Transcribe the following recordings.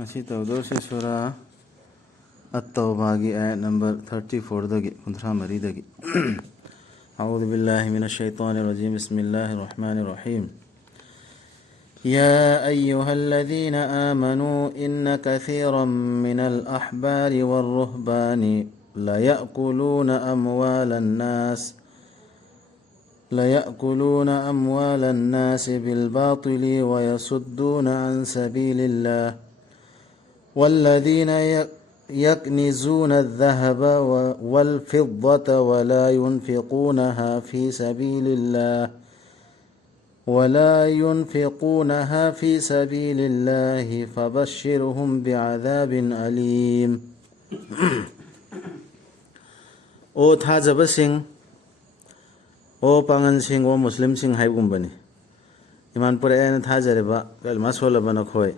Masih tawdorsi surah At-Tawbah gi ayat number 34 dagi kuntra mari dagi. A'udzu billahi minasy syaithanir rajim. Bismillahirrahmanirrahim. يا أيها الذين آمنوا إن كثيرا من الأحبار والرهبان ليأكلون أموال الناس بالباطل ويصدون عن سبيل الله والذين يكنزون الذهب والفضة ولا ينفقونها في سبيل الله فبشرهم بعذاب أليم. O thajaba sing, o pangan sing, o Muslim sing hai gumbani. Iman pura ayana thajareba kalma solabana khoi.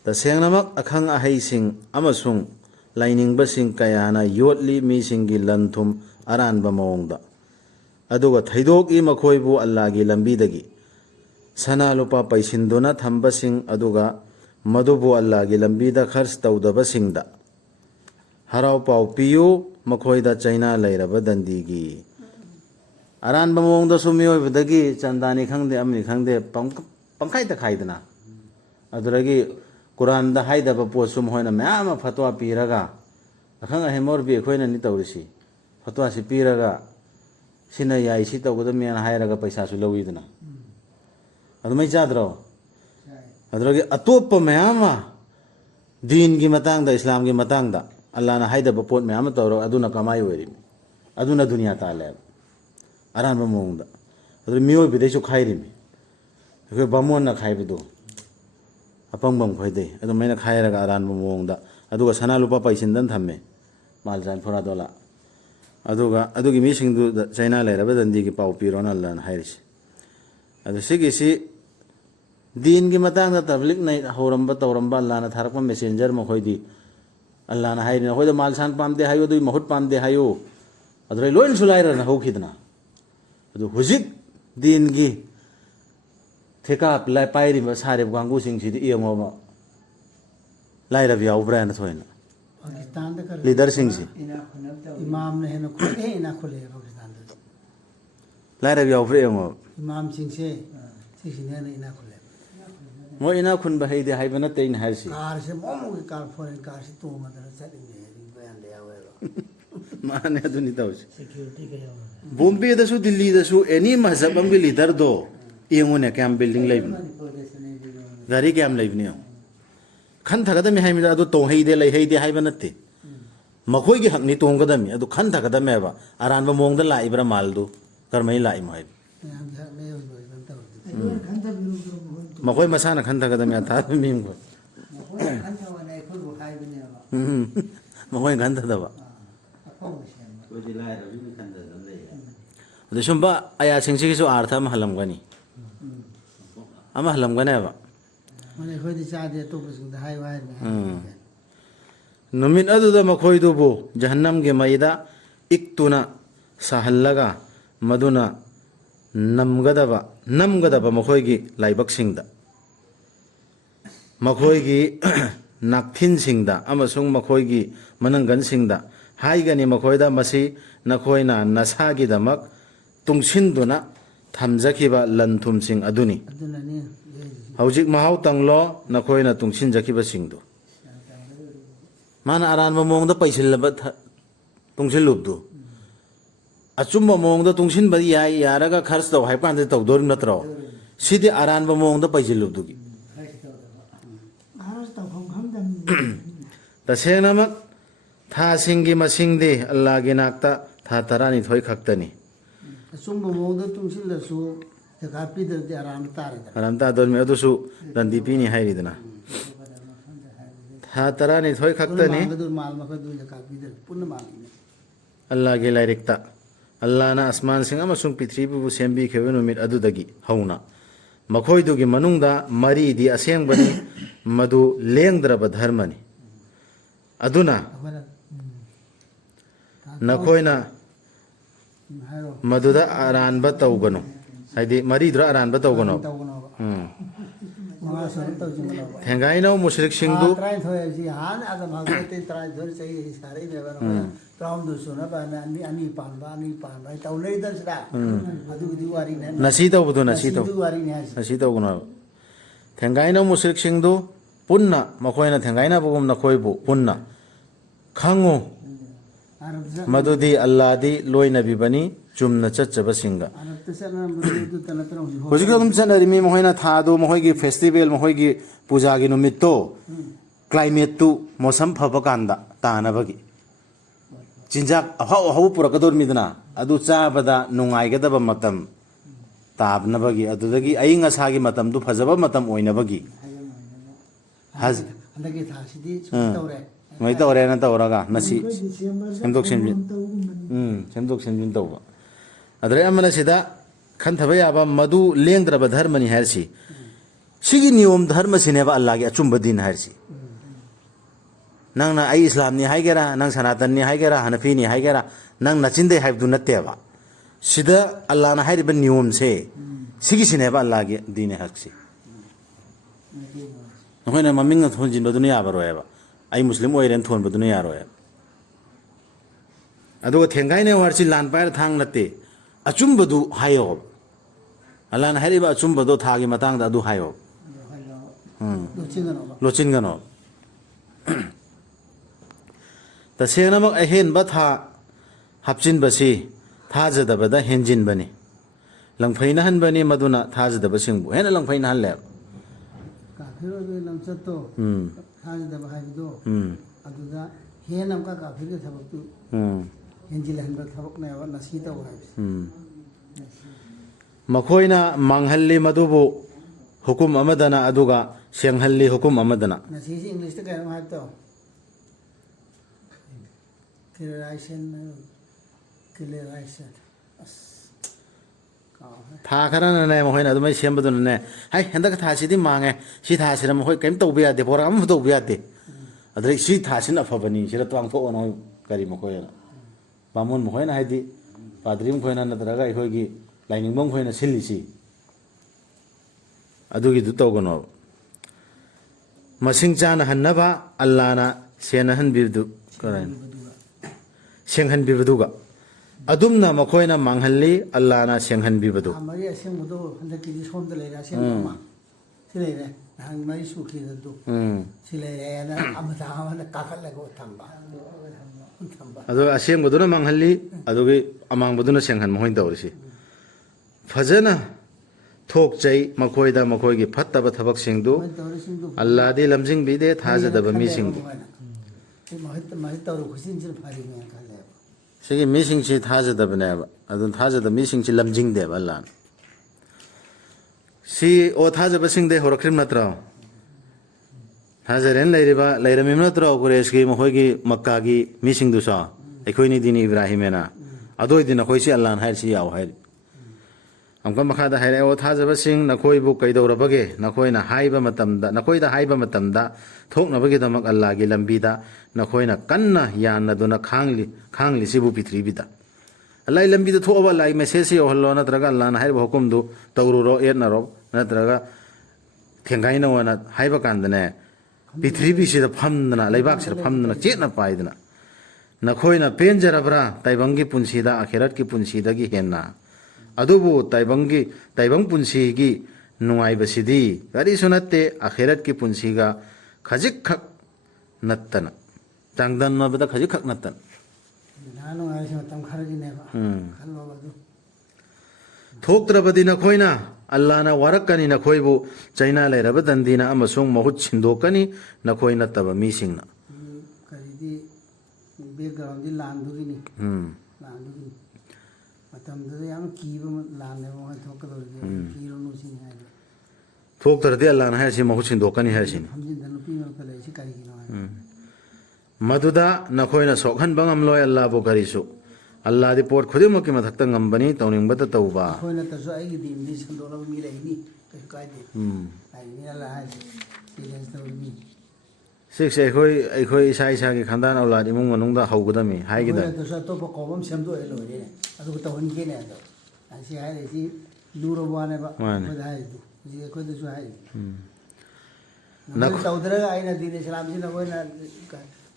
Ta seng namak akhang ahai sing amasung laining ba sing kayana yotli mi singi lanthum aran ba maongda. Aduga thaidok i makhoi bu Allah gi lambi dagi. Sana lupa paisinduna thamba sing aduga madubu Allah gi lambi da khars tawdaba sing da. Harau pau piyu makhoi da China lairaba dandi gi. Aran ba maongda sumiyoy badagi chandani khangde amni khangde pangkai ta khaidana. Aduragi Quran da haida ba posum hoina mayama fatwa piraga akhang ahemor bi khoina ni tawrisi fatwa si piraga sina yai si tawgoda mian hairaga paisa su lawidna adumai chadro adragi atoppa mayama din gi matang da islam gi matang da Allah na haida ba pot mayama tawro aduna kamai weri aduna dunya ta le aran ba mongda adri miyo bi dei su khairi mi ko bamon na khaibido apang khoide adu maina khairaga aran mongda aduga sana lupa paisindan thamme maljan phora dola aduga adugi mi singdu China lairaba dandi gi pau piron Allah na hairis adu sigi si din gi matang da tablik nai horamba tawramba Allah na tharakpa messenger mo khoidi Allah na hairina khoida malsan pamde hayo du mahut pamde hayo adrai loin sulaira na hokhidna adu hujik din gi Theka lai pairi ba sare gangu sing si di ngo ba lai ra biau brand thoina Pakistan da leader sing si imam ne hena khule ina khule Pakistan da lai ra biau fre ngo imam sing se ne ina khule mo ina khun ba heide hai bana tein har si car se momu ki car foreign car se to madara chali ne bayan de awe mane adu ni taw security ke yawa Bombay da su Delhi da su any mazhab am gi leader do ingone kam building live gari kam live ne khan thagada mi haimida adu to heide lai heide haiba natte makhoi gi hakni tongada mi adu khan thagada me ba aran ba mongda lai ibra maldu karmai lai mai makhoi masana khan thagada mi atha mi ngo makhoi khan thada ba adu shumba aya singsi su artha ma halam gani ama halam gane ba mane khoi di cha de to busung da hai wai numin adu da makhoi du bu jahannam ge maida iktuna sahallaga maduna namgadaba makhoi gi laibak singda makhoi gi nakthin singda amasung makhoi gi manangan singda haigani makhoi da masi nakhoina nasagi damak tungsinduna thamjakiba lanthum sing aduni hawjik mahau tanglo nakhoina tungsin jakiba singdu mana aran ma mongda paisilaba tungsin lubdu achumba mongda tungsin ba yaraga khars daw haipan de taw dor natro sidi aran ba mongda paisil lubdu gi ta senamak tha singi masingde Allah gi nakta tha tarani thoi khaktani sumba mongda tungsil la su ka pi de aram ta dor me adu su dan dipini hairi dana tha tarani thoi khaktani mal ma du ka pi de punna mal Allah gi lairikta Allah na asman sing amasung pitri bu sembi khewenu mit adu dagi hauna makhoi du gi manungda mari di aseng bani madu lengdraba dharmani aduna nakhoina maduda aran ba tawgano haidi mari dra aran ba tawgano ꯃꯉꯥ ꯁꯨꯔ ꯇꯧꯁꯤꯟꯒꯅꯣꯕ ꯊꯦꯡꯒꯥꯏꯅꯧ ꯃꯨꯁ꯭ꯔꯤꯛꯁꯤꯡꯗꯨ ꯇꯔꯥꯅꯤꯊꯣꯏ ꯍꯥꯏꯕꯁꯤ ꯍꯥꯟꯅ ꯑꯗꯨꯝ ꯍꯧꯖꯤꯛꯇꯤ ꯇꯔꯥꯅꯤꯊꯣꯏ ꯆꯍꯤ ꯁꯥꯔꯛꯏꯅꯦꯕ ꯑꯩꯈꯣꯏꯅ ꯇꯔꯥꯍꯨꯝꯗꯣꯏ ꯁꯨꯅꯕ ꯑꯅꯤ ꯄꯥꯟꯕ ꯍꯥꯏ ꯇꯧꯅꯔꯤꯗꯅ ꯑꯗꯨꯒꯤꯗꯤ ꯋꯥꯔꯤꯅꯦ ꯅꯁꯤ ꯇꯧꯕꯗꯣ ꯅꯁꯤ ꯇꯧ ꯅꯁꯤꯗꯨ ꯋꯥꯔꯤꯅꯦ ꯍꯥꯏꯁꯦ ꯅꯁꯤ ꯇꯧꯒꯅꯣ ꯊꯦꯡꯒꯥꯏꯅꯧ ꯃꯨꯁ꯭ꯔꯤꯛꯁꯤꯡꯗꯨ ꯄꯨꯟꯅ ꯃꯈꯣꯏꯅ ꯊꯦꯡꯒꯥꯏꯅꯕꯒꯨꯝ ꯅꯈꯣꯏꯕు ꯄꯨꯟꯅ ꯈꯪꯉꯨ ꯑꯔꯕꯇ ꯃꯗꯨꯗꯤ ꯑꯜꯂꯥꯗꯤ ꯂꯣꯏꯅꯕꯤꯕꯅꯤ ꯆꯨꯝꯅ ꯆꯠꯆꯕꯁꯤꯡꯒ ꯆꯠꯅꯔꯝꯕꯗꯨꯇ ꯅꯠꯇꯅ ꯍꯧꯖꯤꯛꯁꯨ ꯑꯗꯨꯝ ꯆꯠꯅꯔꯤꯃꯤ ꯃꯈꯣꯏꯅ ꯊꯥꯗꯨ ꯃꯈꯣꯏꯒꯤ ꯐꯦꯁꯇꯤꯚꯦꯜ ꯃꯈꯣꯏꯒꯤ ꯄꯨꯖꯥꯒꯤ ꯅꯨꯃꯤꯠꯇꯣ ꯀ꯭ꯂꯥꯏꯃꯦꯠꯇꯨ ꯃꯣꯁꯝ ꯐꯕ ꯀꯥꯟꯗ ꯇꯥꯅꯕꯒꯤ ꯆꯤꯟꯖꯥꯛ ꯑꯍꯥꯎ ꯑꯍꯥꯎꯕ ꯄꯨꯔꯛꯀꯗꯧꯔꯤꯃꯤꯗꯅ ꯑꯗꯨ ꯆꯥꯕꯗ ꯅꯨꯡꯉꯥꯏꯒꯗꯕ ꯃꯇꯝ ꯇꯥꯕꯅꯕꯒꯤ ꯑꯗꯨꯗꯒꯤ ꯑꯏꯪ ꯑꯁꯥꯒꯤ ꯃꯇꯝꯗꯨ ꯐꯖꯕ ꯃꯇꯝ ꯑꯣꯏꯅꯕꯒꯤ ꯍꯟꯗꯛꯀꯤ ꯊꯥꯁꯤꯗꯤ ꯁꯨꯃꯥꯏꯅ ꯇꯧꯔꯦ ꯁꯨꯃꯥꯏꯅ ꯇꯧꯔꯦꯅ ꯇꯧꯔꯒ ꯉꯁꯤ ꯁꯦꯝꯗꯣꯛ ꯁꯦꯝꯖꯤꯟ ꯁꯦꯝꯗꯣꯛ ꯁꯦꯝꯖꯤन ꯇꯧꯕ ꯑꯗꯩ ꯑꯃꯅ ꯁꯤꯗ ꯈꯟꯊꯕ ꯌꯥꯕ ꯃꯗꯨ ꯂꯦꯡꯗ꯭ꯔꯕ ꯙꯔꯃꯅꯤ ꯍꯥꯏꯔꯁꯤ ꯁꯤꯒꯤ ꯅꯤꯌꯣꯝ ꯙꯔꯃꯁꯤꯅꯦꯕ ꯑꯜꯂꯥꯍꯒꯤ ꯑꯆꯨꯝꯕ ꯗꯤꯟ ꯍꯥꯏꯔꯁꯤ ꯅꯪꯅ ꯑꯩ ꯏꯁꯂꯥꯝꯅꯤ ꯍꯥꯏꯒꯦꯔꯥ ꯅꯪ ꯁꯅꯥꯇꯟꯅꯤ ꯍꯥꯏꯒꯦꯔꯥ ꯍꯅꯐꯤꯅꯤ ꯍꯥꯏꯒꯦꯔꯥ ꯅꯪ ꯅꯆꯤꯟꯗꯩ ꯍꯥꯏꯕꯗꯨ ꯅꯠꯇꯦꯕ ꯁꯤꯗ ꯑꯜꯂꯥꯍꯅ ꯍꯥꯏꯔꯤꯕ ꯅꯤꯌꯣꯝꯁꯦ ꯁꯤꯒꯤꯁꯤꯅꯦꯕ ꯑꯜꯂꯥꯍꯒꯤ ꯗꯤꯟ ꯍꯥꯏꯔꯁꯤ ꯑꯩꯈꯣꯏꯅ ꯃꯃꯤꯡꯅ ꯊꯣꯟꯖꯤꯟꯕꯗꯨꯅ ꯌꯥꯕꯔꯣꯏꯕ ꯑꯩ ꯃꯨꯁꯂꯤꯝ ꯑꯣꯏꯔꯦꯅ ꯊꯣꯟꯕꯗꯨꯅ ꯌꯥꯔꯣꯏꯕ ꯑꯗꯨꯒ ꯊꯦꯡꯒꯥꯏꯅ ꯋꯥꯔꯁꯤ ꯂꯥꯟ ꯄꯥꯏꯔ ꯊꯥꯡ ꯅꯠꯇꯦ ꯑꯆꯨꯝꯕꯗꯨ ꯍꯥꯏꯌꯣ ꯑꯜꯂꯥꯍꯅ ꯍꯥꯏꯔꯤꯕ ꯑꯆꯨꯝꯕꯗꯣ ꯊꯥꯒꯤ ꯃꯇꯥꯡꯗ ꯑꯗꯨ ꯍꯥꯏꯌꯣ ꯂꯣꯠꯁꯤꯟꯒꯅꯣ ꯇꯁꯦꯡꯅꯃꯛ ꯑꯍꯦꯟꯕ ꯊꯥ ꯍꯥꯞꯆꯤꯟꯕꯁꯤ ꯊꯥꯖꯗꯕꯗ ꯍꯦꯟꯖꯤꯟꯕꯅꯤ ꯂꯪꯐꯩꯅꯍꯟꯕꯅꯤ ꯃꯗꯨꯅ ꯊꯥꯖꯗꯕꯁꯤꯡꯕꯨ ꯍꯦꯟꯅ ꯂꯪꯐꯩꯅꯍꯜꯂꯦꯕ ꯀꯥꯐꯤꯔ ꯑꯣꯏꯕꯒꯤ ꯂꯝꯆꯠꯇꯣ ꯊꯥꯖꯗꯕ ꯍꯥꯏꯕꯗꯣ ꯑꯗꯨꯗ ꯍꯦꯟꯅ ꯑꯃꯨꯛꯀ ꯀꯥꯐꯤꯔꯒꯤ ꯊꯕꯛꯇꯨ ꯍꯦꯟꯖꯤꯜꯍꯟꯕ ꯊꯕꯛꯅꯦꯕ ꯅꯁꯤ ꯇꯧꯕ ꯍꯥꯏꯕꯁꯦ ꯃꯈꯣꯏꯅ ꯃꯥꯡꯍꯜꯂꯤ ꯃꯗꯨꯕꯨ ꯍꯨꯀꯨꯝ ꯑꯃꯗꯅ ꯑꯗꯨꯒ ꯁꯦꯡꯍꯜꯂꯤ ꯍꯨꯀꯨꯝ ꯑꯃꯗꯅ ꯅꯁꯤꯁꯤ ꯏꯪꯂꯤꯁꯇ ꯀꯩꯅꯣ ꯍꯥꯏꯕꯗꯣ ꯀ꯭ꯂꯤꯌꯔꯥꯏꯁꯟ ꯊꯥ ꯈꯔꯅꯅꯦ ꯃꯈꯣꯏꯅ ꯑꯗꯨꯃꯥꯏꯅ ꯁꯦꯝꯕꯗꯨꯅꯅꯦ ꯍꯥꯏ ꯍꯟꯗꯛ ꯊꯥꯁꯤꯗꯤ ꯃꯥꯡꯉꯦ ꯁꯤ ꯊꯥꯁꯤꯗ ꯃꯈꯣꯏ ꯀꯔꯤꯝ ꯇꯧꯕ ꯌꯥꯗꯦ ꯄꯣꯔꯥ ꯑꯃꯐꯥꯎ ꯇꯧꯕ ꯌꯥꯗꯦ ꯑꯗꯩ ꯁꯤ ꯊꯥꯁꯤꯅ ꯑꯐꯕꯅꯤ ꯁꯤꯗ ꯄꯥꯡꯊꯣꯛꯑꯣꯅ ꯀꯔꯤ ꯃꯈꯣꯏꯅ ꯕꯥꯃꯣꯟ ꯃꯈꯣꯏꯅ ꯍꯥꯏꯗꯤ ꯄꯥꯗ꯭ꯔꯤ ꯃꯈꯣꯏꯅ ꯅꯠꯇ꯭ꯔꯒ ꯑꯩꯈꯣꯏꯒꯤ ꯂꯥꯏꯅꯤꯡꯕ ꯃꯈꯣꯏꯅ ꯁꯤꯜꯂꯤꯁꯤ ꯑꯗꯨꯒꯤꯗꯨ ꯇꯧꯒꯅꯣꯕ ꯃꯁꯤꯡ ꯆꯥꯅꯍꯟꯅꯕ ꯑꯜꯂꯥꯍꯅ ꯁꯦꯡꯍꯟꯕꯤꯕꯗꯨꯒ ꯑꯗꯨꯝꯅ ꯃꯈꯣꯏꯅ ꯃꯥꯡꯍꯜꯂꯤ ꯑꯜꯂꯥꯍꯅ ꯁꯦꯡꯍꯟꯕꯤꯕꯗꯨ ꯃꯔꯤ ꯑꯁꯦꯡꯕꯗꯣ ꯍꯟꯗꯛꯀꯤꯗꯤ ꯁꯣꯝꯗ ꯂꯩꯔꯦ ꯑꯁꯦꯡꯕ ꯑꯃ ꯁꯤ ꯂꯩꯔꯦ ꯅꯍꯥꯟ ꯃꯔꯤ ꯁꯨꯈꯤꯕꯗꯨ ꯁꯤ ꯂꯩꯔꯦꯅ ꯑꯃꯗ ꯑꯃꯅ ꯀꯥꯈꯠꯂꯒ ꯊꯝꯕ ꯑꯗꯨꯒ ꯑꯁꯦꯡꯕꯗꯨꯅ ꯃꯥꯡꯍꯜꯂꯤ ꯑꯗꯨꯒꯤ ꯑꯃꯥꯡꯕꯗꯨꯅ ꯁꯦꯡꯍꯟ ꯃꯈꯣꯏꯅ ꯇꯧꯔꯤꯁꯤ ꯐꯖꯅ ꯊꯣꯛꯆꯩ ꯃꯈꯣꯏꯗ ꯃꯈꯣꯏꯒꯤ ꯐꯠꯇꯕ ꯊꯕꯛꯁꯤꯡꯗꯨ ꯑꯜꯂꯥꯍꯗꯤ ꯂꯝꯖꯤꯡꯕꯤꯗꯦ ꯊꯥꯖꯗꯕ ꯃꯤꯁꯤꯡꯕꯨ ꯁꯤꯒꯤ ꯃꯤꯁꯤꯡꯁꯤ ꯊꯥꯖꯗꯕꯅꯦꯕ ꯑꯗꯨꯅ ꯊꯥꯖꯗꯕ ꯃꯤꯁꯤꯡꯁꯤ ꯂꯝꯖꯤꯡꯗꯦꯕ ꯑꯜꯂꯥꯍꯅ ꯁꯤ ꯊꯥꯖꯕꯁꯤꯡꯗꯩ ꯍꯧꯔꯛꯈ꯭ꯔꯤꯕ ꯅꯠꯇ꯭ꯔꯣ ꯊꯥꯖꯔꯦꯅ ꯂꯩꯔꯝꯃꯤꯕ ꯅꯠꯇ꯭ꯔꯣ ꯀꯨꯔꯦꯁꯀꯤ ꯃꯈꯣꯏꯒꯤ ꯃꯛꯀꯥꯒꯤ ꯃꯤꯁꯤꯡꯗꯨꯁꯨ ꯑꯩꯈꯣꯏꯅꯤ ꯗꯤꯅꯤ ꯏꯕ꯭ꯔꯥꯍꯤꯝꯅ ꯑꯗꯨ ꯑꯣꯏꯗꯤ ꯅꯈꯣꯏꯁꯤ ꯑꯜꯂꯥꯍꯅ ꯍꯥꯏꯔꯤꯁꯤ ꯌꯥꯎ ꯍꯥꯏꯔꯤ ꯑꯃꯨꯛꯀ ꯃꯈꯥꯗ ꯍꯥꯏꯔꯛꯑꯣ ꯊꯥꯖꯕꯁꯤꯡ ꯅꯈꯣꯏꯕꯨ ꯀꯩꯗꯧꯔꯕꯒꯦ ꯅꯈꯣꯏꯗ ꯍꯥꯏꯕ ꯃꯇꯝꯗ ꯊꯣꯛꯅꯕꯒꯤꯗꯃꯛ ꯑꯜꯂꯥꯍꯒꯤ ꯂꯝꯕꯤꯗ ꯅꯈꯣꯏꯅ ꯀꯟꯅ ꯌꯥꯟꯅꯗꯨꯅ ꯈꯥꯡꯂꯤꯁꯤꯕꯨ ꯄ꯭ꯔꯤꯊꯤꯕꯤꯗ ꯑꯜꯂꯥꯍꯒꯤ ꯂꯝꯕꯤꯗ ꯊꯣꯛꯑꯕ ꯑꯜꯂꯥꯍꯒꯤ ꯃꯦꯁꯦꯖꯁꯤ ꯌꯧꯍꯜꯂꯣ ꯅꯠꯇ꯭ꯔꯒ ꯑꯜꯂꯥꯍꯅ ꯍꯥꯏꯔꯤꯕ ꯍꯨꯀꯨꯝꯗꯨ ꯇꯧꯔꯨꯔꯣ ꯌꯦꯠꯅꯔꯣ ꯅꯠꯇ꯭ꯔꯒ ꯊꯦꯡꯒꯥꯏꯅꯧꯅ ꯍꯥꯏꯕ ꯀꯥꯟꯗꯅꯦ ꯄ꯭ꯔꯤꯊꯤꯕꯤꯁꯤꯗ ꯐꯝꯗꯅ ꯂꯩꯕꯥꯛꯁꯤꯗ ꯐꯝꯗꯅ ꯆꯦꯠꯅ ꯄꯥꯏꯗꯅ ꯅꯈꯣꯏꯅ ꯄꯦꯟꯖꯔꯕ꯭ꯔꯥ ꯇꯥꯏꯕꯪꯒꯤ ꯄꯨꯟꯁꯤꯗ ꯑꯈꯦꯔꯠꯀꯤ ꯄꯨꯟꯁꯤꯗꯒꯤ ꯍꯦꯟꯅ ꯑꯗꯨꯕꯨ ꯇꯥꯏꯕꯪ ꯄꯨꯟꯁꯤꯒꯤ ꯅꯨꯡꯉꯥꯏꯕꯁꯤꯗꯤ ꯀꯔꯤꯁꯨ ꯅꯠꯇꯦ ꯑꯈꯦꯔꯠꯀꯤ ꯄꯨꯟꯁꯤꯒ ꯈꯖꯤꯛꯈꯛ ꯅꯠꯇꯅ ꯆꯥꯡꯗꯝꯅꯕꯗ ꯈꯖꯤꯛꯈꯛ ꯅꯠꯇꯅ ꯊꯣꯛꯇ꯭ꯔꯕꯗꯤ ꯅꯈꯣꯏꯅ ꯑꯜꯂꯥꯍꯅ ꯋꯥꯔꯛꯀꯅꯤ ꯅꯈꯣꯏꯕु ꯆꯩꯅꯥ ꯂꯩꯔꯕ ꯗꯟꯗꯤꯅ ꯑꯃꯁꯨꯡ ꯃꯍꯨꯠ ꯁꯤꯟꯗꯣꯛꯀꯅꯤ ꯅꯈꯣꯏ ꯅꯠꯇꯕ ꯃꯤꯁꯤꯡꯅ ꯀꯔꯤꯗꯤ ꯕꯦꯛꯒ꯭ꯔꯥꯎꯟꯗꯤ ꯂꯥꯟꯗꯨꯒꯤꯅꯤ ꯃꯇꯝꯗꯨꯗ ꯌꯥꯝ ꯀꯤꯕ ꯂꯥꯟꯅꯦꯕ ꯃꯣꯏ ꯊꯣꯛꯀꯗꯧꯔꯤꯁꯦ ꯀꯤꯔꯨꯅꯨ ꯁꯤꯅꯤ ꯍꯥꯏꯕ ꯊꯣꯛꯇ꯭ꯔꯗꯤ ꯑꯜꯂꯥꯍꯅ ꯍꯥꯏꯔꯤꯁꯤ ꯃꯍꯨꯠ ꯁꯤꯟꯗꯣꯛꯀꯅꯤ ꯍꯥꯏꯔꯤꯁꯤꯅꯤ ꯐꯝꯖꯤꯟꯗ ꯅꯨꯄꯤ ꯃꯔꯛꯇ ꯂꯩꯔꯤꯁꯤ ꯀꯔꯤꯒꯤꯅꯣ ꯍꯥꯏꯕ ꯃꯗꯨꯗ ꯅꯈꯣꯏꯅ ꯁꯣꯛꯍꯟꯕ ꯉꯝꯂꯣꯏ ꯑꯜꯂꯥꯍꯕꯨ ꯀꯔꯤꯁꯨ ꯑꯜꯂꯥꯍꯗꯤ ꯄꯣꯠ ꯈꯨꯗꯤꯡꯃꯛꯀꯤ ꯃꯊꯛꯇ ꯉꯝꯕꯅꯤ ꯇꯧꯅꯤꯡꯕꯇ ꯇꯧꯕ ꯑꯩꯈꯣꯏ ꯅꯠꯇ꯭ꯔꯁꯨ ꯑꯩꯒꯤ ꯗꯤꯟꯗꯤ ꯁꯟꯗꯣꯛꯅꯕ ꯃꯤ ꯂꯩꯅꯤ ꯀꯩꯁꯨ ꯀꯥꯏꯗꯦ ꯍꯥꯏꯅꯤ ꯑꯜꯂꯥꯍ ꯍꯥꯏꯁꯦ ꯆꯦꯂꯦꯟꯖ ꯇꯧꯔꯤ ꯃꯤ ꯁꯤꯁꯦ ꯑꯩꯈꯣꯏ ꯏꯁꯥꯒꯤ ꯈꯟꯗꯥꯟ ꯑꯧꯂꯥꯗ ꯏꯃꯨꯡ ꯃꯅꯨꯡꯗ ꯍꯧꯒꯗꯝꯃꯤ ꯍꯥꯏꯒꯗꯝꯃꯤ ꯑꯩꯈꯣꯏ ꯅꯠꯇ꯭ꯔꯁꯨ ꯑꯇꯣꯞꯄ ꯀꯧꯕ ꯑꯃ ꯁꯦꯝꯗꯣꯛꯑꯦ ꯂꯣꯏꯔꯦꯅꯦ ꯑꯗꯨꯒ ꯇꯧꯍꯟꯒꯦꯅꯦ ꯑꯗꯣ ꯁꯤ ꯍꯥꯏꯔꯤꯁꯤ ꯂꯨꯔꯕ ꯋꯥꯅꯦꯕ ꯑꯩꯈꯣꯏꯗ ꯍꯥꯏꯔꯤꯗꯨ ꯍꯧꯖꯤꯛ ꯑꯩꯈꯣꯏꯗꯁꯨ ꯍꯥꯏꯔꯤ ꯅꯈꯣꯏ ꯇꯧꯗ꯭ꯔꯒ ꯑꯩꯅ ꯗꯤꯟ ꯏꯁꯂꯥꯝꯁꯤ ꯅꯈꯣꯏꯅ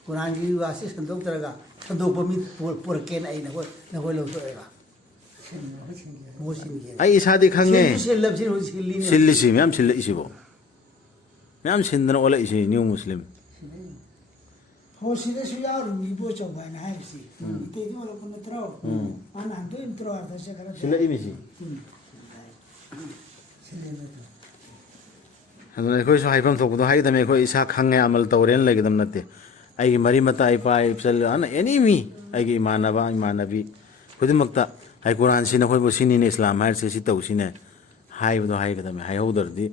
ꯀꯨꯔꯥꯟꯒꯤ ꯋꯥꯁꯤ ꯁꯟꯗꯣꯛꯇ꯭ꯔꯒ ꯁꯟꯗꯣꯛꯄ ꯃꯤ ꯄꯨꯔꯛꯀꯦꯅ ꯑꯩ ꯅꯈꯣꯏ ꯂꯧꯊꯣꯛꯑꯦꯕ ꯑꯩ ꯏꯁꯥꯗꯤ ꯈꯪꯉꯦ ꯁꯤꯜꯂꯤꯅꯦ ꯁꯤꯜꯂꯤꯁꯤ ꯃꯌꯥꯝ ꯁꯤꯜꯂꯛꯏꯁꯤꯕꯣ ꯃꯌꯥꯝ ꯁꯤꯟꯗꯅ ꯑꯣꯜꯂꯛꯏꯁꯤ ꯅ꯭ꯌꯨ ꯃꯨꯁꯂꯤꯝ ꯍꯣ ꯁꯤꯗꯁꯨ ꯌꯥꯎꯔꯤꯅꯤ ꯏꯕꯣ ꯆꯧꯕ ꯍꯥꯏꯅ ꯍꯥꯏꯔꯤꯁꯤ ꯏꯇꯩꯗꯤ ꯑꯣꯜꯂꯛꯄ ꯅꯠꯇ꯭ꯔꯣ ꯃꯥꯅ ꯍꯟꯗꯣꯛꯏ ꯅꯠꯇ꯭ꯔꯣ ꯑꯗꯁꯦ ꯈꯔ ꯁꯤꯜꯂꯛꯏꯃꯤꯁꯤ ꯁꯤꯜꯂꯦ ꯅꯠꯇ꯭ꯔꯣ ꯑꯗꯨꯅ ꯑꯩꯈꯣꯏꯁꯨ ꯍꯥꯏꯐꯝ ꯊꯣꯛꯄꯗꯣ ꯍꯥꯏꯒꯗꯕꯅꯤ ꯑꯩꯈꯣꯏ ꯏꯁꯥ ꯈꯪꯉꯦ ꯑꯃꯜ ꯇꯧꯔꯦꯅ ꯂꯩꯒꯗꯕ ꯅꯠꯇꯦ ꯑꯩꯒꯤ ꯃꯔꯤ ꯃꯇꯥ ꯏꯄꯥ ꯏꯆꯜ ꯑꯦꯅꯤ ꯃꯤ ꯑꯩꯒꯤ ꯏꯃꯥꯟꯅꯕ ꯏꯃꯥꯟꯅꯕꯤ ꯈꯨꯗꯤꯡꯃꯛꯇ ꯑꯩ ꯀꯨꯔꯥꯟꯁꯤ ꯅꯈꯣꯏꯕꯨ ꯁꯤꯅꯤꯅꯦ ꯏꯁꯂꯥꯝ ꯍꯥꯏꯔꯤꯁꯦ ꯁꯤ ꯇꯧꯁꯤꯅꯦ ꯍꯥꯏꯕꯗꯣ ꯍꯥꯏꯒꯗꯕꯅꯤ ꯍꯥꯏꯍꯧꯗ꯭ꯔꯗꯤ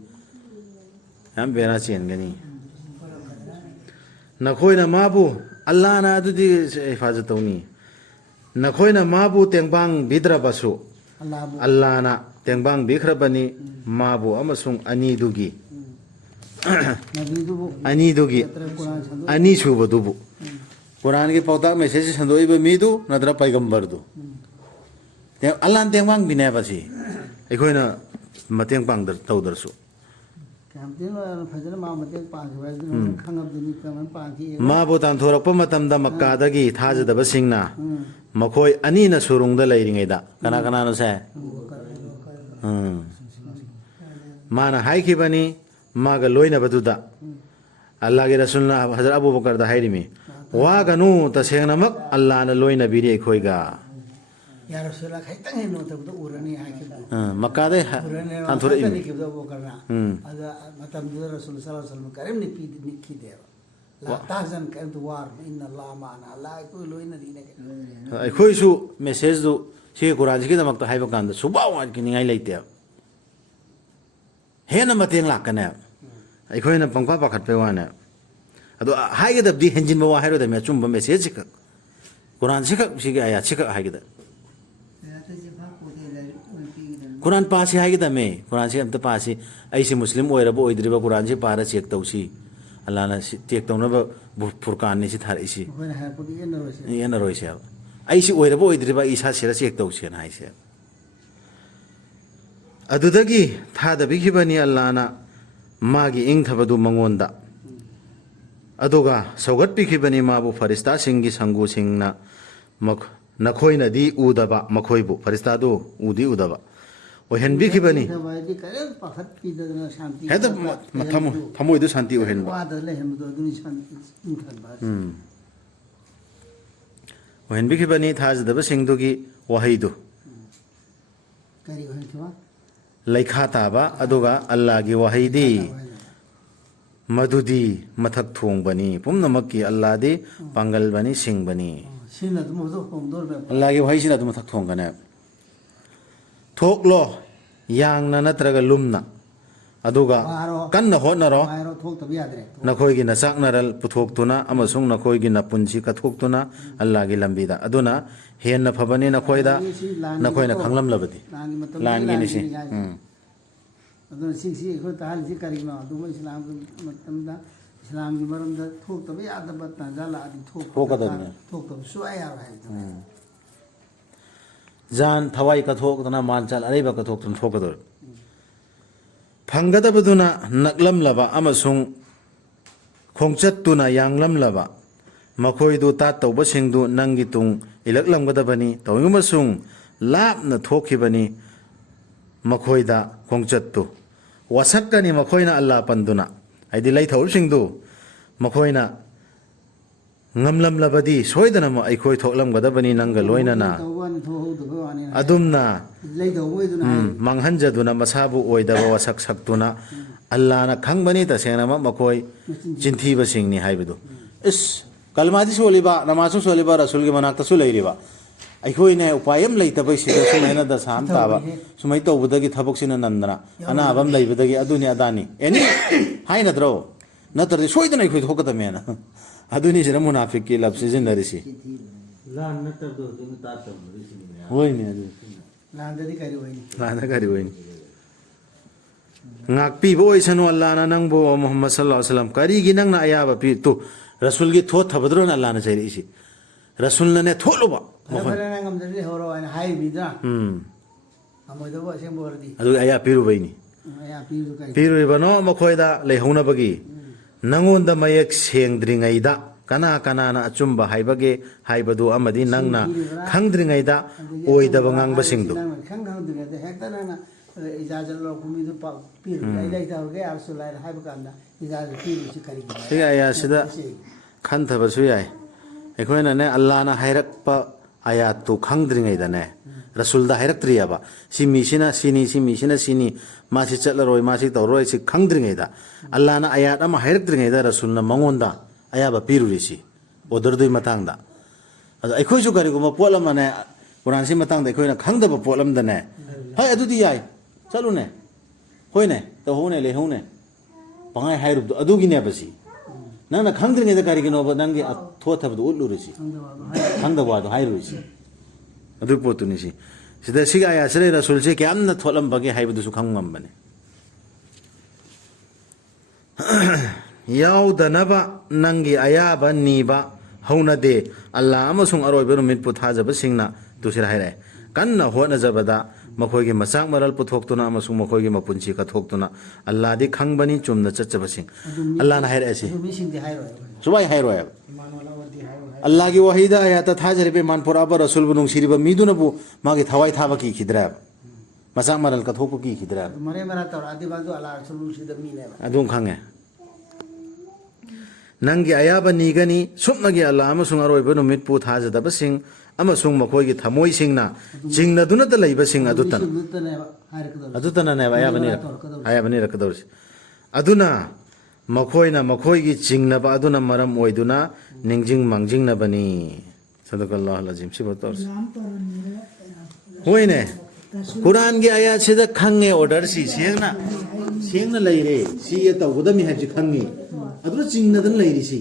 ꯌꯥꯝ ꯕꯦꯔꯥ ꯆꯦꯟꯒꯅꯤ ꯅꯈꯣꯏꯅ ꯃꯥꯕꯨ ꯑꯜꯂꯥꯍꯅ ꯑꯗꯨꯗꯤ ꯍꯤꯐꯥꯖꯠ ꯇꯧꯅꯤ ꯅꯈꯣꯏꯅ ꯃꯥꯕꯨ ꯇꯦꯡꯕꯥꯡꯕꯤꯗ꯭ꯔꯕꯁꯨ ꯑꯜꯂꯥꯍꯅ ꯇꯦꯡꯕꯥꯡꯕꯤꯈ꯭ꯔꯕꯅꯤ ꯃꯥꯕꯨ ꯑꯃꯁꯨꯡ ꯑꯅꯤꯗꯨꯒꯤ ꯑꯅꯤꯁꯨꯕꯗꯨꯕꯨ ꯀꯨꯔꯥꯟꯒꯤ ꯄꯥꯎꯇꯥꯛ ꯃꯦꯁꯦꯖ ꯁꯟꯗꯣꯛꯏꯕ ꯃꯤꯗꯨ ꯅꯠꯇ꯭ꯔ ꯄꯩꯒꯝꯕꯔꯗꯨ ꯑꯜꯂꯥꯍꯅ ꯇꯦꯡꯕꯥꯡꯕꯤꯅꯦꯕ ꯁꯤ ꯑꯩꯈꯣꯏꯅ ꯃꯇꯦꯡ ꯇꯧꯗ꯭ꯔꯁꯨ ꯃꯥꯕꯨ ꯇꯥꯟꯊꯣꯔꯛꯄ ꯃꯇꯝꯗ ꯃꯛꯀꯥꯗꯒꯤ ꯊꯥꯖꯗꯕꯁꯤꯡꯅ ꯃꯈꯣꯏ ꯑꯅꯤꯅ ꯁꯨꯔꯨꯡꯗ ꯂꯩꯔꯤꯉꯩꯗ ꯀꯅꯥ ꯀꯅꯥꯅꯣ ꯁꯦ ꯃꯥꯅ ꯍꯥꯏꯈꯤꯕꯅꯤ 마가 로이나바두다 알라게 라술나 하자 아부바카르다 하이리미 와가누 타생나막 알라나 로이나비리 코이가 야 라술라 카이땅 노타부도 우라니 하이키부 마카데 탄토레 키부도 보카나 아자 마탐두 라술 살lallahu 알aihi wasallam karim nikidewa la tahzan karim duwar inna allah ma'ana allah ko loina dine khoisu message du si quran ji da makta haiba kan da suba wa ki ningai leite hena mateng lakane ꯑꯩꯈꯣꯏꯅ ꯄꯪꯄꯥ ꯄꯥꯈꯠꯄꯩ ꯋꯥꯅꯦ ꯑꯗꯣ ꯍꯥꯏꯒꯗꯕꯗꯤ ꯍꯦꯟꯖꯤꯟꯕ ꯋꯥ ꯍꯥꯏꯔꯣꯏꯗꯕꯅꯤ ꯑꯆꯨꯝꯕ ꯃꯦꯁꯦꯖꯁꯤꯈꯛ ꯀꯨꯔꯥꯟꯁꯤꯈꯛ ꯁꯤꯒꯤ ꯑꯌꯥꯠꯁꯤꯈꯛ ꯍꯥꯏꯒꯗꯕ ꯀꯨꯔꯥꯟ ꯄꯥꯁꯤ ꯍꯥꯏꯒꯗꯕꯅꯤ ꯀꯨꯔꯥꯟꯁꯤ ꯑꯝꯇ ꯄꯥꯁꯤ ꯑꯩꯁꯤ ꯃꯨꯁꯂꯤꯝ ꯑꯣꯏꯔꯕ ꯑꯣꯏꯗ꯭ꯔꯤꯕ ꯀꯨꯔꯥꯟꯁꯤ ꯄꯥꯔ ꯆꯦꯛ ꯇꯧꯁꯤ ꯑꯜꯂꯥꯍꯅ ꯆꯦꯛ ꯇꯧꯅꯕ ꯐꯨꯔꯀꯥꯟꯅꯤ ꯁꯤ ꯊꯥꯔꯛꯏꯁꯤ ꯌꯦꯟꯅꯔꯣꯏꯁꯦꯕ ꯑꯩꯁꯤ ꯑꯣꯏꯔꯕ ꯑꯣꯏꯗ꯭ꯔꯤꯕ ꯑꯩ ꯏꯁꯥꯁꯤꯗ ꯆꯦꯛ ꯇꯧꯁꯦꯅ ꯍꯥꯏꯁꯦ ꯑꯗꯨꯗꯒꯤ ꯊꯥꯗꯕꯤꯈꯤꯕꯅꯤ ꯑꯜꯂꯥꯍꯅ 마기 잉타바두 망원다 아도가 서갓비키바니 마부 파리스타싱기 상구싱나 나코이나디 우다바 마코이부 파리스타도 우디 우다바 오헨비키바니 해다 타모이도 산티 오헨바 오헨비키바니 타즈다바 싱도기 와하이도 ꯂꯩꯈꯥ ꯑꯗꯨꯒ ꯑꯜꯂꯥꯍꯒꯤ ꯋꯥꯍꯩꯗꯤ ꯃꯗꯨꯗꯤ ꯃꯊꯛ ꯊꯣꯡꯕꯅꯤ ꯄꯨꯝꯅꯃꯛꯀꯤ ꯑꯜꯂꯥꯍꯗꯤ ꯄꯥꯡꯒꯜꯕꯅꯤ ꯁꯤꯡꯕꯅꯤ ꯑꯜꯂꯥꯍꯒꯤ ꯋꯥꯍꯩꯁꯤꯅ ꯑꯗꯨꯝ ꯃꯊꯛ ꯊꯣꯡꯒꯅꯤ ꯊꯣꯛꯂꯣ ꯌꯥꯡꯅ ꯅꯠꯇ꯭ꯔꯒ ꯂꯨꯝꯅ ꯑꯗꯨꯒ ꯀꯟꯅ ꯍꯣꯠꯅꯔꯣ ꯅꯈꯣꯏꯒꯤ ꯅꯆꯥꯛꯅꯔꯜ ꯄꯨꯊꯣꯛꯇꯨꯅ ꯑꯃꯁꯨꯡ ꯅꯈꯣꯏꯒꯤ ꯅꯄꯨꯟꯁꯤ ꯀꯠꯊꯣꯛꯇꯨꯅ ꯑꯜꯂꯥꯍꯒꯤ ꯂꯝꯕꯤꯗ ꯑꯗꯨꯅ ꯍꯦꯟꯅ ꯐꯕꯅꯤ ꯅꯈꯣꯏꯗ ꯅꯈꯣꯏꯅ ꯈꯪꯂꯝꯂꯕꯗꯤ ꯂꯥꯟꯒꯤꯅꯤ ꯁꯤ ꯑꯗꯨꯅ ꯁꯤꯁꯤ ꯑꯩꯈꯣꯏ ꯇꯥꯍꯜꯂꯤꯁꯤ ꯀꯔꯤꯅꯣ ꯑꯗꯨꯕꯨ ꯏꯁꯂꯥꯝꯒꯤ ꯃꯇꯝꯗ ꯏꯁꯂꯥꯝꯒꯤ ꯃꯔꯝꯗ ꯊꯣꯛꯇꯕ ꯌꯥꯗꯕ ꯇꯥꯟꯖꯥ ꯂꯥꯛꯑꯗꯤ ꯊꯣꯛꯇꯕ ꯁꯨꯡꯌꯥ ꯌꯥꯔꯣꯏ ꯍꯥꯏꯕꯗꯣ ꯖꯥꯟ ꯊꯋꯥꯏ ꯀꯠꯊꯣꯛꯇꯅ ꯃꯥꯟꯆꯥꯜ ꯑꯔꯩꯕ ꯀꯠꯊꯣꯛꯇꯨꯅ ꯊꯣꯛꯀꯗꯧꯔꯤ ꯐꯪꯒꯗꯕꯗꯨꯅ ꯅꯛꯂꯝꯂꯕ ꯑꯃꯁꯨꯡ ꯈꯣꯡꯆꯠꯇꯨꯅ ꯌꯥꯡꯂꯝꯂꯕ ꯃꯈꯣꯏꯗꯨ ꯇꯧꯕꯁꯤꯡꯗꯨ ꯅꯪꯒꯤ ꯇꯨꯡ ꯏꯜꯂꯛꯂꯝꯒꯗꯕꯅꯤ ꯇꯧꯏꯒꯨꯝꯕꯁꯨꯡ ꯂꯥꯞꯅ ꯊꯣꯛꯈꯤꯕꯅꯤ ꯃꯈꯣꯏꯗ ꯈꯣꯡꯆꯠꯇꯨ ꯋꯥꯁꯛꯀꯅꯤ ꯃꯈꯣꯏꯅ ꯑꯜꯂꯥ ꯄꯟꯗꯨꯅ ꯍꯥꯏꯗꯤ ꯂꯩꯊꯧꯔꯤꯕꯁꯤꯡꯗꯨ ꯃꯈꯣꯏꯅ ꯉꯝꯂꯝꯂꯕꯗꯤ ꯁꯣꯏꯗꯅꯃꯛ ꯑꯩꯈꯣꯏ ꯊꯣꯛꯂꯝꯒꯗꯕꯅꯤ ꯅꯪꯒ ꯂꯣꯏꯅꯅ ꯑꯗꯨꯝꯅ ꯃꯥꯡꯍꯟꯖꯗꯨꯅ ꯃꯁꯥꯕꯨ ꯑꯣꯏꯗꯕ ꯋꯥꯁꯛ ꯁꯛꯇꯨꯅ ꯑꯜꯂꯥꯍꯅ ꯈꯪꯕꯅꯤ ꯇꯁꯦꯡꯅꯃꯛ ꯃꯈꯣꯏ ꯆꯤꯟꯊꯤꯕꯁꯤꯡꯅꯤ ꯍꯥꯏꯕꯗꯨ ꯏꯁ ꯀꯜꯃꯥꯗꯤ ꯁꯣꯜꯂꯤꯕ ꯅꯃꯥꯖꯁꯨ ꯁꯣꯜꯂꯤꯕ ꯔꯁꯨꯜꯒꯤ ꯃꯅꯥꯛꯇꯁꯨ ꯂꯩꯔꯤꯕ ꯑꯩꯈꯣꯏꯅ ꯎꯄꯥꯏ ꯑꯃ ꯂꯩꯇꯕꯁꯤꯗ ꯁꯨꯃꯥꯏꯅ ꯗꯁꯥ ꯑꯃ ꯇꯥꯕ ꯁꯨꯃꯥꯏꯅ ꯇꯧꯕꯗꯒꯤ ꯊꯕꯛꯁꯤꯅ ꯅꯟꯗꯅ ꯑꯅꯥꯕ ꯑꯃ ꯂꯩꯕꯗꯒꯤ ꯑꯗꯨꯅꯤ ꯑꯗꯥꯅꯤ ꯑꯦꯅꯤ ꯍꯥꯏꯅꯗ꯭ꯔꯣ ꯅꯠꯇ꯭ꯔꯗꯤ ꯁꯣꯏꯗꯅ ꯑꯩꯈꯣꯏ ꯊꯣꯛꯀꯗꯕꯅꯦꯅ ꯑꯗꯨꯅꯤ ꯁꯤꯗ ꯃꯨꯅꯥꯐꯤꯛꯀꯤ ꯂꯞ ꯁꯤꯖꯤꯟꯅꯔꯤꯁꯤ ꯍꯣꯏꯅꯦ ꯑꯗꯨ ꯂꯥꯟꯗ ꯀꯔꯤ ꯑꯣꯏꯅꯤ ꯉꯥꯛꯄꯤꯕ ꯑꯣꯏꯁꯅꯨ ꯑꯜꯂꯥꯍꯅ ꯅꯪꯕꯨ ꯃꯨꯍꯝꯃꯗ ꯁꯜꯂꯜꯂꯥꯍꯨ ꯑꯂꯩꯍꯤ ꯋꯁꯜꯂꯝ ꯀꯔꯤꯒꯤ ꯅꯪꯅ ꯑꯌꯥꯕ ꯄꯤ ꯇꯨ ꯔꯁꯨꯜꯒꯤ ꯊꯣꯠꯊꯕꯗ꯭ꯔꯣꯅ ꯑꯜꯂꯥꯍꯅ ꯆꯩꯔꯛꯏꯁꯤ ꯔꯁꯨꯜꯅꯅꯦ ꯊꯣꯠꯂꯨꯕ ꯑꯗꯨ ꯑꯌꯥ ꯄꯤꯔꯨꯕꯩꯅꯤ ꯄꯤꯔꯨꯔꯤꯕꯅꯣ ꯃꯈꯣꯏꯗ ꯂꯩꯍꯧꯅꯕꯒꯤ ꯅꯪꯉꯣꯟꯗ ꯃꯌꯦꯛ ꯁꯦꯡꯗ꯭ꯔꯤꯉꯩꯗ ꯀꯅꯥ ꯀꯅꯥꯅ ꯑꯆꯨꯝꯕ ꯍꯥꯏꯕꯒꯦ ꯍꯥꯏꯕꯗꯨ ꯑꯃꯗꯤ ꯅꯪꯅ ꯈꯪꯗ꯭ꯔꯤꯉꯩꯗ ꯑꯣꯏꯗꯕ ꯉꯥꯡꯕꯁꯤꯡꯗꯨ ꯈꯪꯗ꯭ꯔꯤꯉꯩꯗ ꯍꯦꯛꯇ ꯅꯪꯅ ꯏꯖꯥꯖꯠ ꯂꯧꯔꯛꯄ ꯃꯤꯗꯨ ꯄꯤꯔꯨ ꯂꯩ ꯇꯧꯔꯒꯦ ꯌꯥꯔꯁꯨ ꯂꯥꯏꯔ ꯍꯥꯏꯕ ꯀꯥꯟꯗ ꯏꯖꯥꯖꯠ ꯄꯤꯔꯨꯁꯤ ꯀꯔꯤꯒꯤꯅꯣ ꯁꯤꯒꯤ ꯑꯌꯥꯠꯁꯤꯗ ꯈꯟꯊꯕꯁꯨ ꯌꯥꯏ ꯑꯩꯈꯣꯏꯅꯅꯦ ꯑꯜꯂꯥꯍꯅ ꯍꯥꯏꯔꯛꯄ ꯑꯌꯥꯠꯇꯨ ꯈꯪꯗ꯭ꯔꯤꯉꯩꯗꯅꯦ ꯔꯁꯨꯜꯗ ꯍꯥꯏꯔꯛꯇ꯭ꯔꯤꯑꯕ ꯁꯤ ꯃꯤꯁꯤꯅ ꯁꯤꯅꯤ ꯁꯤ ꯃꯤꯁꯤꯅ ꯁꯤꯅꯤ ꯃꯥꯁꯤ ꯆꯠꯂꯔꯣꯏ ꯃꯥꯁꯤ ꯇꯧꯔꯔꯣꯏ ꯁꯤ ꯈꯪꯗ꯭ꯔꯤꯉꯩꯗ ꯑꯜꯂꯥꯍꯅ ꯑꯌꯥꯠ ꯑꯃ ꯍꯥꯏꯔꯛꯇ꯭ꯔꯤꯉꯩꯗ ꯔꯁꯨꯜꯅ ꯃꯉꯣꯟꯗ ꯑꯌꯥꯕ ꯄꯤꯔꯨꯔꯤꯁꯤ ꯑꯣꯔꯗꯔꯗꯨꯒꯤ ꯃꯇꯥꯡꯗ ꯑꯗꯣ ꯑꯩꯈꯣꯏꯁꯨ ꯀꯔꯤꯒꯨꯝꯕ ꯄꯣꯠ ꯑꯃꯅꯦ ꯀꯨꯔꯥꯟꯁꯤ ꯃꯇꯥꯡꯗ ꯑꯩꯈꯣꯏꯅ ꯈꯪꯗꯕ ꯄꯣꯠ ꯑꯃꯗꯅꯦ ꯍꯣꯏ ꯑꯗꯨꯗꯤ ꯌꯥꯏ ꯆꯠꯂꯨꯅꯦ ꯍꯣꯏꯅꯦ ꯇꯧꯍꯧꯅꯦ ꯂꯩꯍꯧꯅꯦ ꯄꯪꯍꯥꯏ ꯍꯥꯏꯔꯨꯕꯗꯣ ꯑꯗꯨꯒꯤꯅꯦꯕ ꯁꯤ ꯅꯪꯅ ꯈꯪꯗ꯭ꯔꯤꯉꯩꯗ ꯀꯔꯤꯒꯤꯅꯣꯕ ꯅꯪꯒꯤ ꯊꯣꯠꯊꯕꯗꯣ ꯎꯠꯂꯨꯔꯤꯁꯤ ꯈꯪꯗꯕ ꯋꯥꯗꯣ ꯍꯥꯏꯔꯨꯔꯤꯁꯤ ꯑꯗꯨ ꯄꯣꯠꯇꯨꯅꯤ ꯁꯤ ꯁꯤꯗ ꯁꯤꯒꯤ ꯑꯌꯥꯠꯁꯤꯗ ꯔꯁꯨꯜꯁꯦ ꯀꯌꯥꯝꯅ ꯊꯣꯠꯂꯝꯕꯒꯦ ꯍꯥꯏꯕꯗꯨꯁꯨ ꯈꯪ ꯉꯝꯕꯅꯤ ꯌꯥꯎꯗꯅꯕ ꯅꯪꯒꯤ ꯑꯌꯥꯕ ꯅꯤꯕ ꯍꯧꯅꯗꯦ ꯑꯜꯂꯥꯍ ꯑꯃꯁꯨꯡ ꯑꯔꯣꯏꯕ ꯅꯨꯃꯤꯠꯄꯨ ꯊꯥꯖꯕꯁꯤꯡꯅ ꯇꯨꯁꯤꯔ ꯍꯥꯏꯔꯛꯑꯦ ꯀꯟꯅ ꯍꯣꯠꯅꯖꯕꯗ ꯃꯈꯣꯏꯒꯤ ꯃꯆꯥꯛ ꯃꯔꯜ ꯄꯨꯊꯣꯛꯇꯨꯅ ꯑꯃꯁꯨꯡ ꯃꯈꯣꯏꯒꯤ ꯃꯄꯨꯟꯁꯤ ꯀꯠꯊꯣꯛꯇꯨꯅ ꯑꯜꯂꯥꯍꯗꯤ ꯈꯪꯕꯅꯤ ꯆꯨꯝꯅ ꯆꯠꯆꯕꯁꯤꯡ ꯑꯜꯂꯥꯍꯅ ꯍꯥꯏꯔꯛꯑꯁꯤ ꯃꯤꯁꯤꯡꯗꯤ ꯍꯥꯏꯔꯣꯏ ꯁꯨꯃꯥꯏ ꯍꯥꯏꯔꯣꯏꯕ ꯏꯃꯥꯟ ꯋꯥꯂꯥꯋꯥꯗꯤ ꯍꯥꯏꯌꯣ ꯍꯥꯏ ꯑꯜꯂꯥꯍꯒꯤ ꯋꯥꯍꯩꯗ ꯑꯌꯥꯠꯇ ꯊꯥꯖꯔꯤꯕ ꯏꯃꯥꯟ ꯄꯣꯔꯛꯑꯕ ꯔꯁꯨꯜꯕꯨ ꯅꯨꯡꯁꯤꯔꯤꯕ ꯃꯤꯗꯨꯅꯕꯨ ꯃꯥꯒꯤ ꯊꯋꯥꯏ ꯊꯥꯕ ꯀꯤꯈꯤꯗ꯭ꯔꯦꯕ ꯃꯆꯥꯛ ꯃꯔꯜ ꯀꯠꯊꯣꯛꯄ ꯀꯤꯈꯤꯗ꯭ꯔꯦꯕ ꯃꯔꯦ ꯃꯔꯥ ꯇꯧꯔꯛꯑꯗꯤ ꯃꯥꯗꯨ ꯑꯜꯂꯥꯍ ꯔꯁꯨꯜꯁꯤꯗ ꯃꯤꯅꯦꯕ ꯑꯗꯨꯝ ꯈꯪꯉꯦ ꯅꯪꯒꯤ ꯑꯌꯥꯕ ꯅꯤꯒꯅꯤ ꯁꯨꯞꯅꯒꯤ ꯑꯜꯂꯥꯍ ꯑꯃꯁꯨꯡ ꯑꯔꯣꯏꯕ ꯅꯨꯃꯤꯠꯄꯨ ꯊꯥꯖꯗꯕꯁꯤꯡ ꯑꯃꯁꯨꯡ ꯃꯈꯣꯏꯒꯤ ꯊꯃꯣꯏꯁꯤꯡꯅ ꯆꯤꯡꯅꯗꯨꯅꯇ ꯂꯩꯕꯁꯤꯡ ꯑꯗꯨꯇꯅ ꯑꯗꯨꯇꯅꯅꯦꯕ ꯑꯌꯥꯕ ꯅꯤꯔꯛꯀꯗꯧꯔꯤꯁꯤ ꯑꯗꯨꯅ ꯃꯈꯣꯏꯅ ꯃꯈꯣꯏꯒꯤ ꯆꯤꯡꯅꯕ ꯑꯗꯨꯅ ꯃꯔꯝ ꯑꯣꯏꯗꯨꯅ ꯅꯤꯡꯖꯤꯡ ꯃꯥꯡꯖꯤꯡꯅꯕꯅꯤ ꯁꯗꯀꯜꯂꯥꯍꯨꯜ ꯑꯖꯤꯝ ꯁꯤꯐꯥꯎ ꯇꯧꯔꯁꯤ ꯏꯁꯂꯥꯝ ꯇꯧꯔꯝꯃꯤꯔ ꯍꯣꯏꯅꯦ ꯀꯨꯔꯥꯟꯒꯤ ꯑꯌꯥꯠꯁꯤꯗ ꯈꯪꯉꯦ ꯑꯣꯔꯗꯔꯁꯤ ꯁꯦꯡꯅ ꯂꯩꯔꯦ ꯁꯤ ꯇꯧꯒꯗꯕꯅꯤ ꯍꯥꯏꯕꯁꯤ ꯈꯪꯉꯤ ꯑꯗꯨꯅ ꯆꯤꯡꯅꯗꯅ ꯂꯩꯔꯤꯁꯤ